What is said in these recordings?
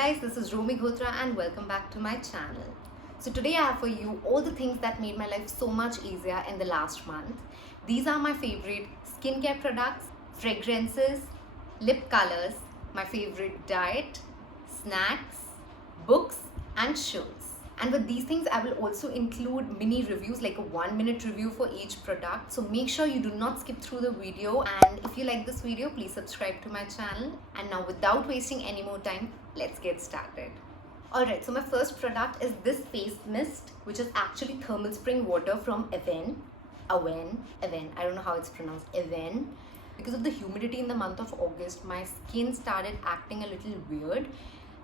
guys, this is Romi Ghotra and welcome back to my channel. So today I have for you all the things that made my life so much easier in the last month. These are my favorite skincare products, fragrances, lip colors, my favorite diet, snacks, books and shows. And with these things, I will also include mini reviews, like a 1-minute review for each product. So make sure you do not skip through the video. And if you like this video, please subscribe to my channel. And now without wasting any more time, let's get started. Alright, so my first product is this face mist, which is actually thermal spring water from Aven. I don't know how it's pronounced, Aven. Because of the humidity in the month of August, my skin started acting a little weird.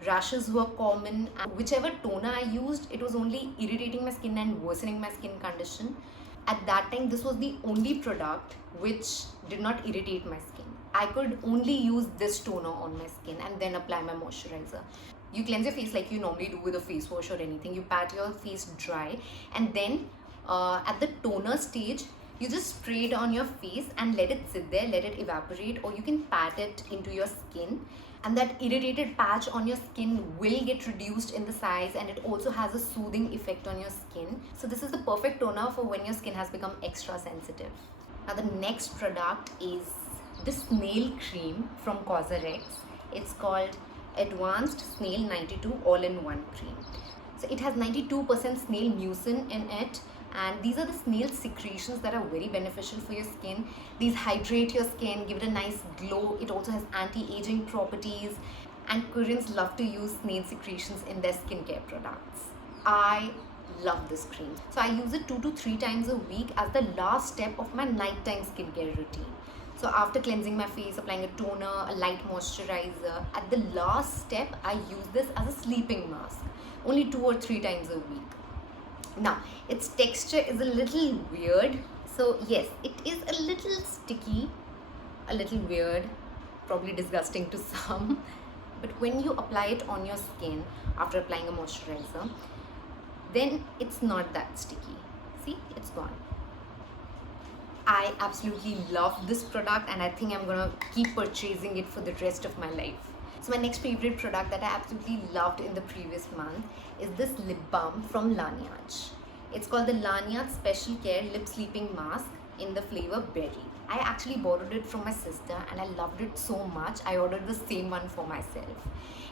Rashes were common, and whichever toner I used, it was only irritating my skin and worsening my skin condition. At that time, this was the only product which did not irritate my skin. I could only use this toner on my skin and then apply my moisturizer. You cleanse your face like you normally do with a face wash or anything. You pat your face dry, and then at the toner stage, you just spray it on your face and let it sit there, let it evaporate, or you can pat it into your skin. And that irritated patch on your skin will get reduced in the size, and it also has a soothing effect on your skin. So this is the perfect toner for when your skin has become extra sensitive. Now the next product is this snail cream from Cosrx. It's called Advanced Snail 92 All-in-One Cream. So it has 92% snail mucin in it, and these are the snail secretions that are very beneficial for your skin. These hydrate your skin, give it a nice glow. It also has anti-aging properties, and Koreans love to use snail secretions in their skincare products. I love this cream. So I use it 2 to 3 times a week as the last step of my nighttime skincare routine. So after cleansing my face, applying a toner, a light moisturizer, at the last step, I use this as a sleeping mask, only 2 or 3 times a week. Now, its texture is a little weird. So yes, it is a little sticky, a little weird, probably disgusting to some. But when you apply it on your skin after applying a moisturizer, then it's not that sticky. See, it's gone. I absolutely love this product, and I think I'm gonna keep purchasing it for the rest of my life. So my next favorite product that I absolutely loved in the previous month is this lip balm from Laneige. It's called the Laneige Special Care Lip Sleeping Mask in the flavor Berry. I actually borrowed it from my sister and I loved it so much, I ordered the same one for myself.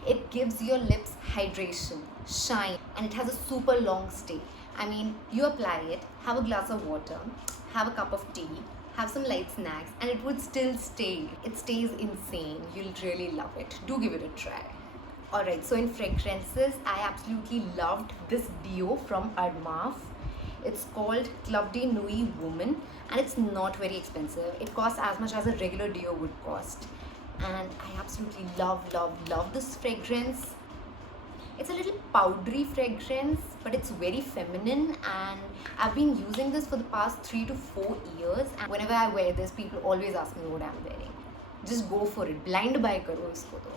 It gives your lips hydration, shine, and it has a super long stay. I mean, you apply it, have a glass of water, have a cup of tea, have some light snacks, and it would still stay. It stays insane. You'll really love it. Do give it a try. Alright, so in fragrances, I absolutely loved this deo from Armaf. It's called Club de Nuit Woman, and it's not very expensive. It costs as much as a regular deo would cost. And I absolutely love this fragrance. It's a little powdery fragrance, but it's very feminine, and I've been using this for the past 3 to 4 years, and whenever I wear this, people always ask me what I'm wearing. Just go for it. Blind buy karo isko to.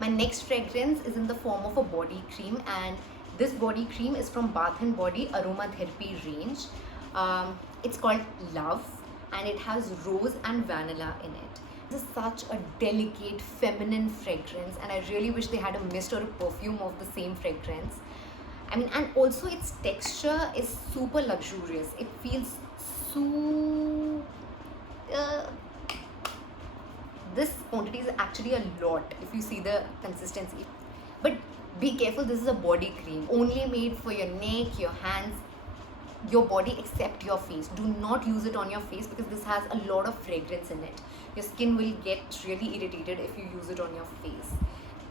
My next fragrance is in the form of a body cream, and this body cream is from Bath & Body Aromatherapy range. It's called Love, and it has rose and vanilla in it. This is such a delicate feminine fragrance, and I really wish they had a mist or a perfume of the same fragrance. I mean, and also its texture is super luxurious. It feels so this quantity is actually a lot if you see the consistency, but be careful, this is a body cream only made for your neck, your hands, your body except your face. Do not use it on your face because this has a lot of fragrance in it. Your skin will get really irritated if you use it on your face.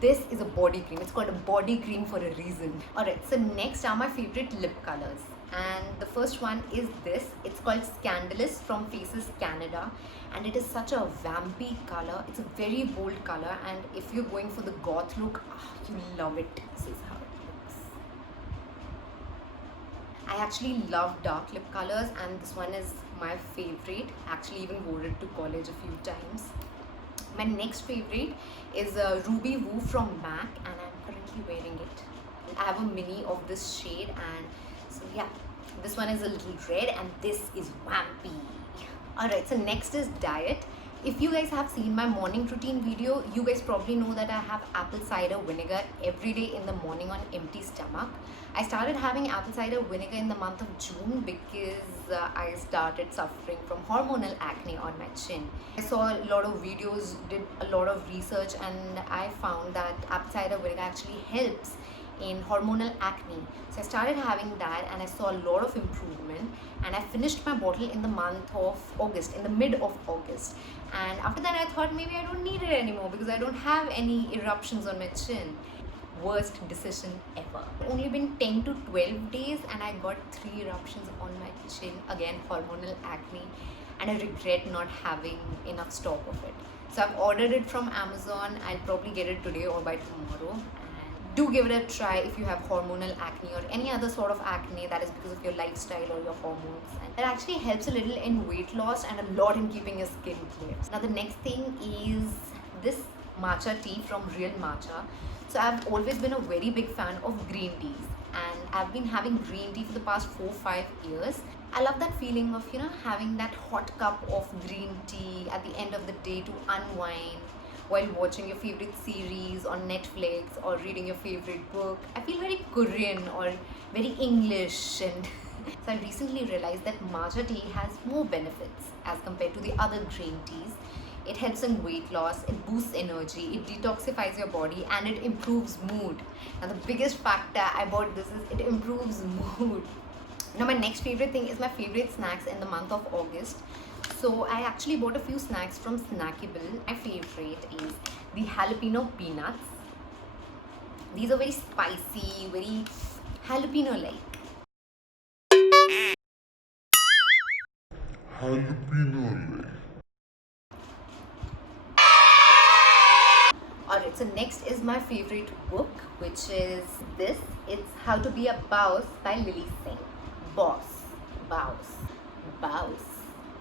This is a body cream. It's called a body cream for a reason. Alright, so next are my favorite lip colors. And the first one is this. It's called Scandalous from Faces Canada. And it is such a vampy color. It's a very bold color. And if you're going for the goth look, you love it. This is how it looks. I actually love dark lip colors, and this one is my favorite. Actually even wore it to college a few times. My next favorite is Ruby Woo from MAC, and I'm currently wearing it. I have a mini of this shade, and so yeah, this one is a little red and this is vampy. Alright, so next is Diet. If you guys have seen my morning routine video, you guys probably know that I have apple cider vinegar every day in the morning on empty stomach. I started having apple cider vinegar in the month of June because I started suffering from hormonal acne on my chin. I saw a lot of videos, did a lot of research, and I found that apple cider vinegar actually helps in hormonal acne. So I started having that and I saw a lot of improvement, and I finished my bottle in the month of August, in the mid of August. And after that I thought maybe I don't need it anymore because I don't have any eruptions on my chin. Worst decision ever. Only been 10 to 12 days and I got 3 eruptions on my chin. Again, hormonal acne, and I regret not having enough stock of it. So I've ordered it from Amazon. I'll probably get it today or by tomorrow. And do give it a try if you have hormonal acne or any other sort of acne that is because of your lifestyle or your hormones. And that actually helps a little in weight loss and a lot in keeping your skin clear. Now the next thing is this matcha tea from Real Matcha. So I've always been a very big fan of green teas, and I've been having green tea for the past 4-5 years. I love that feeling of, having that hot cup of green tea at the end of the day to unwind while watching your favorite series on Netflix or reading your favorite book. I feel very Korean or very English, and so I recently realized that matcha tea has more benefits as compared to the other green teas. It helps in weight loss, it boosts energy, it detoxifies your body, and it improves mood. Now the biggest factor about this is it improves mood. Now my next favorite thing is my favorite snacks in the month of August. So I actually bought a few snacks from Snackable. My favorite is the jalapeno peanuts. These are very spicy, very jalapeno-like. Jalapeno. Alright, so next is my favorite book, which is this. It's How to Be a Boss by Lily Singh. Boss.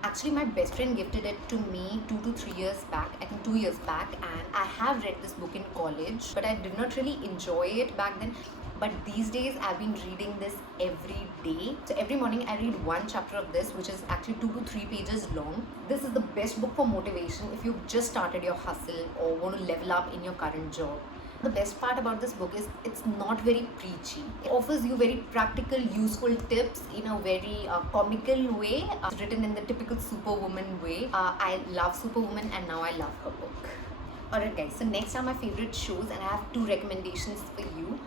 Actually, my best friend gifted it to me 2 to 3 years back, I think 2 years back, and I have read this book in college, but I did not really enjoy it back then. But these days I've been reading this every day. So every morning I read one chapter of this, which is actually 2 to 3 pages long. This is the best book for motivation if you've just started your hustle or want to level up in your current job. The best part about this book is it's not very preachy. It offers you very practical, useful tips in a very comical way. It's written in the typical Superwoman way. I love Superwoman and now I love her book. Alright guys, so next are my favorite shows, and I have 2 recommendations for you.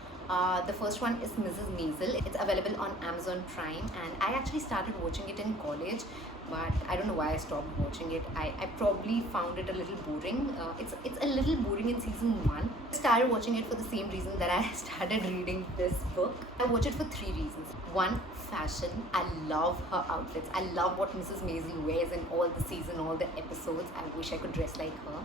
The first one is Mrs. Maisel. It's available on Amazon Prime, and I actually started watching it in college, but I don't know why I stopped watching it. I probably found it a little boring. It's a little boring in season 1. I started watching it for the same reason that I started reading this book. I watch it for 3 reasons. 1, fashion. I love her outfits. I love what Mrs. Maisel wears in all the season, all the episodes. I wish I could dress like her.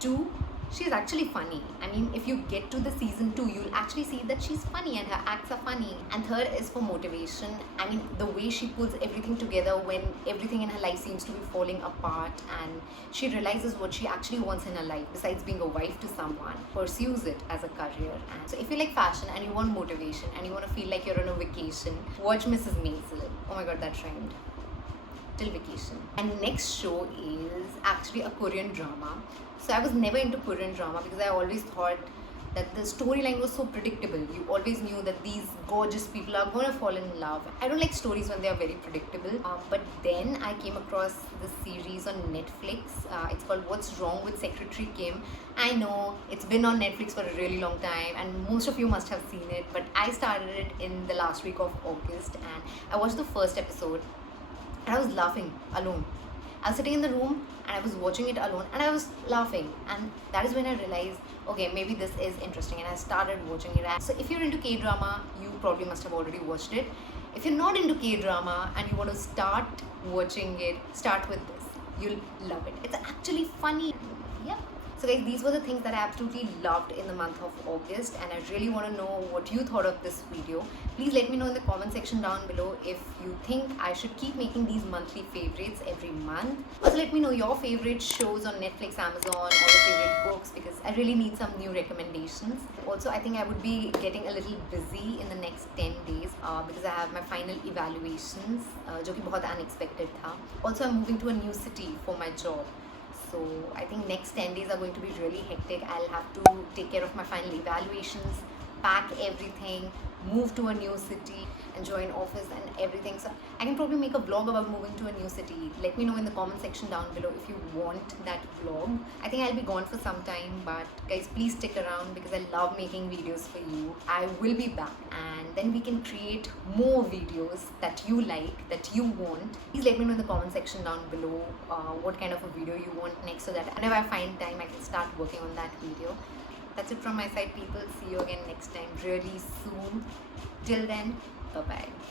2, she's actually funny. I mean, if you get to the season 2, you'll actually see that she's funny and her acts are funny. And third is for motivation. I mean, the way she pulls everything together when everything in her life seems to be falling apart, and she realizes what she actually wants in her life besides being a wife to someone, pursues it as a career. And so if you like fashion and you want motivation and you want to feel like you're on a vacation, watch Mrs. Maisel. Oh my god, that rhymed. Till vacation. And next show is actually a Korean drama. So I was never into Korean drama because I always thought that the storyline was so predictable. You always knew that these gorgeous people are going to fall in love. I don't like stories when they are very predictable. But then I came across this series on Netflix. It's called What's Wrong with Secretary Kim. I know it's been on Netflix for a really long time and most of you must have seen it. But I started it in the last week of August, and I watched the first episode and I was laughing alone. I was sitting in the room and I was watching it alone and I was laughing, and that is when I realized, okay, maybe this is interesting, and I started watching it. So if you're into K-drama, you probably must have already watched it. If you're not into K-drama and you want to start watching it, start with this. You'll love it. It's actually funny. Yeah. So guys, these were the things that I absolutely loved in the month of August, and I really want to know what you thought of this video. Please let me know in the comment section down below if you think I should keep making these monthly favorites every month. Also let me know your favorite shows on Netflix, Amazon, or your favorite books, because I really need some new recommendations. Also, I think I would be getting a little busy in the next 10 days because I have my final evaluations, जो कि बहुत unexpected था. Also, I'm moving to a new city for my job. So I think next 10 days are going to be really hectic. I'll have to take care of my final evaluations, pack everything, move to a new city and join office and everything. So I can probably make a vlog about moving to a new city. Let me know in the comment section down below if you want that vlog. I think I'll be gone for some time, but guys, please stick around because I love making videos for you. I will be back and then we can create more videos that you like, that you want. Please let me know in the comment section down below what kind of a video you want next, so that whenever I find time I can start working on that video. That's it from my side, people. See you again next time really soon. Till then, bye bye.